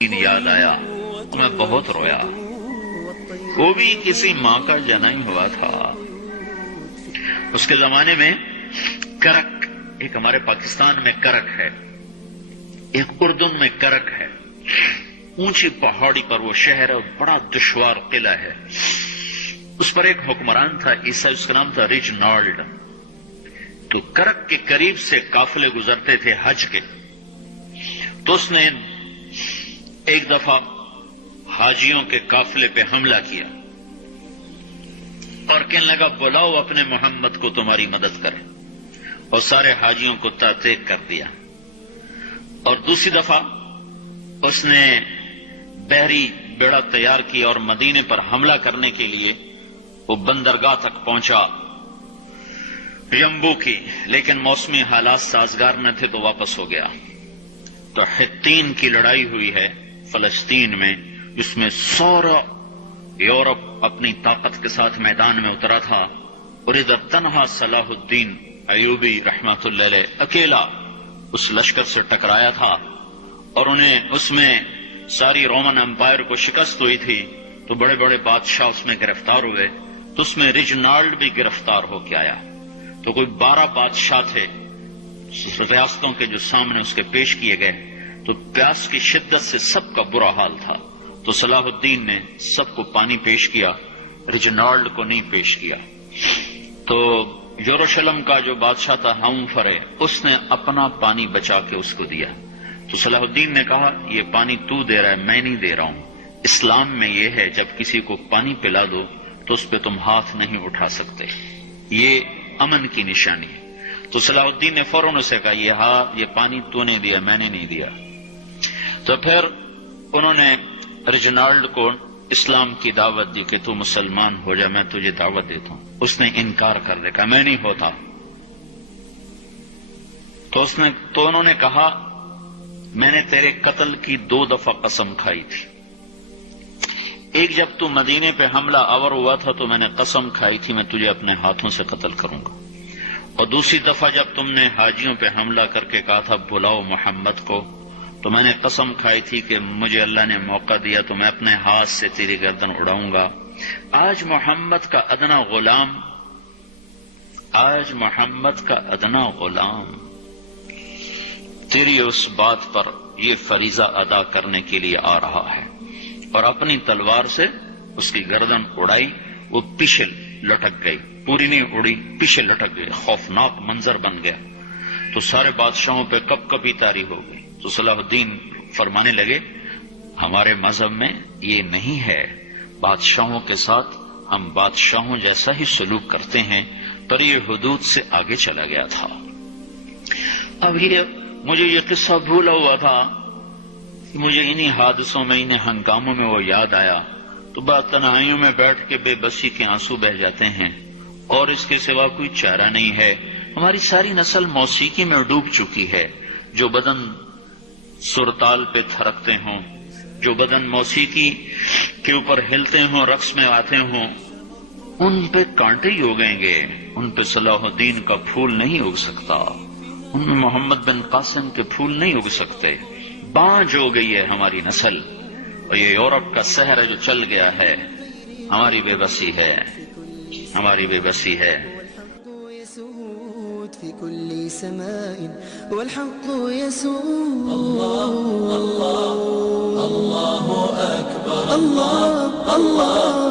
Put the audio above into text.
یاد آیا تو میں بہت رویا۔ وہ بھی کسی ماں کا جنم ہوا تھا۔ اس کے زمانے میں کرک، ایک ہمارے پاکستان میں کرک ہے، ایک اردن میں کرک ہے، اونچی پہاڑی پر وہ شہر ہے، بڑا دشوار قلعہ ہے۔ اس پر ایک حکمران تھا عیسائی، اس کا نام تھا ریجنالڈ۔ تو کرک کے قریب سے قافلے گزرتے تھے حج کے، تو اس نے ایک دفعہ حاجیوں کے قافلے پہ حملہ کیا اور کہنے لگا بلاؤ اپنے محمد کو تمہاری مدد کرے، اور سارے حاجیوں کو تعطیق کر دیا۔ اور دوسری دفعہ اس نے بحری بیڑا تیار کیا اور مدینے پر حملہ کرنے کے لیے وہ بندرگاہ تک پہنچا ینبو کی، لیکن موسمی حالات سازگار نہ تھے تو واپس ہو گیا۔ تو حطین کی لڑائی ہوئی ہے فلسطین میں، جس میں سارا یورپ اپنی طاقت کے ساتھ میدان میں اترا تھا، اور ادھر تنہا صلاح الدین ایوبی رحمۃ اللہ علیہ اکیلا اس لشکر سے ٹکرایا تھا، اور انہیں اس میں ساری رومن امپائر کو شکست ہوئی تھی۔ تو بڑے بڑے بادشاہ اس میں گرفتار ہوئے، تو اس میں ریجنالڈ بھی گرفتار ہو کے آیا۔ تو کوئی 12 بادشاہ تھے ریاستوں کے جو سامنے اس کے پیش کیے گئے، تو پیاس کی شدت سے سب کا برا حال تھا۔ تو صلاح الدین نے سب کو پانی پیش کیا، ریجنالڈ کو نہیں پیش کیا۔ تو یروشلم کا جو بادشاہ تھا ہمفرے، اس نے اپنا پانی بچا کے اس کو دیا۔ تو صلاح الدین نے کہا یہ پانی تو دے رہا ہے، میں نہیں دے رہا ہوں۔ اسلام میں یہ ہے جب کسی کو پانی پلا دو تو اس پہ تم ہاتھ نہیں اٹھا سکتے، یہ امن کی نشانی ہے۔ تو صلاح الدین نے فوراً اسے کہا یہ پانی تو نے دیا، میں نے نہیں دیا۔ تو پھر انہوں نے ریجنالڈ کو اسلام کی دعوت دی کہ تو مسلمان ہو جا، میں تجھے دعوت دیتا ہوں۔ اس نے انکار کر دیا، کہا میں نہیں ہوتا۔ تو انہوں نے کہا میں نے تیرے قتل کی 2 دفعہ قسم کھائی تھی۔ ایک جب تو مدینے پہ حملہ آور ہوا تھا تو میں نے قسم کھائی تھی میں تجھے اپنے ہاتھوں سے قتل کروں گا، اور دوسری دفعہ جب تم نے حاجیوں پہ حملہ کر کے کہا تھا بلاؤ محمد کو، تو میں نے قسم کھائی تھی کہ مجھے اللہ نے موقع دیا تو میں اپنے ہاتھ سے تیری گردن اڑاؤں گا۔ آج محمد کا ادنا غلام تیری اس بات پر یہ فریضہ ادا کرنے کے لیے آ رہا ہے، اور اپنی تلوار سے اس کی گردن اڑائی، وہ پیچھے لٹک گئی، پوری نہیں اڑی، پیچھے لٹک گئی، خوفناک منظر بن گیا۔ تو سارے بادشاہوں پہ کپ کپی طاری ہو گئی۔ تو صلاح الدین فرمانے لگے ہمارے مذہب میں یہ نہیں ہے، بادشاہوں کے ساتھ ہم بادشاہوں جیسا ہی سلوک کرتے ہیں، پر یہ حدود سے آگے چلا گیا تھا۔ اب مجھے یہ قصہ بھولا ہوا تھا، مجھے انہی حادثوں میں، انہی ہنگاموں میں وہ یاد آیا، تو بعد تنہائیوں میں بیٹھ کے بے بسی کے آنسو بہ جاتے ہیں، اور اس کے سوا کوئی چارہ نہیں ہے۔ ہماری ساری نسل موسیقی میں ڈوب چکی ہے، جو بدن سرتال پہ تھرکتے ہوں، جو بدن موسیقی کے اوپر ہلتے ہوں، رقص میں آتے ہوں، ان پہ کانٹے ہی اگیں گے، ان پہ صلاح الدین کا پھول نہیں اگ سکتا، ان میں محمد بن قاسم کے پھول نہیں اگ سکتے۔ بانجھ ہو گئی ہے ہماری نسل، اور یہ یورپ کا سحر جو چل گیا ہے، ہماری بے بسی ہے، ہماری بے بسی ہے۔ في كل سماء والحق يسود الله الله الله أكبر الله الله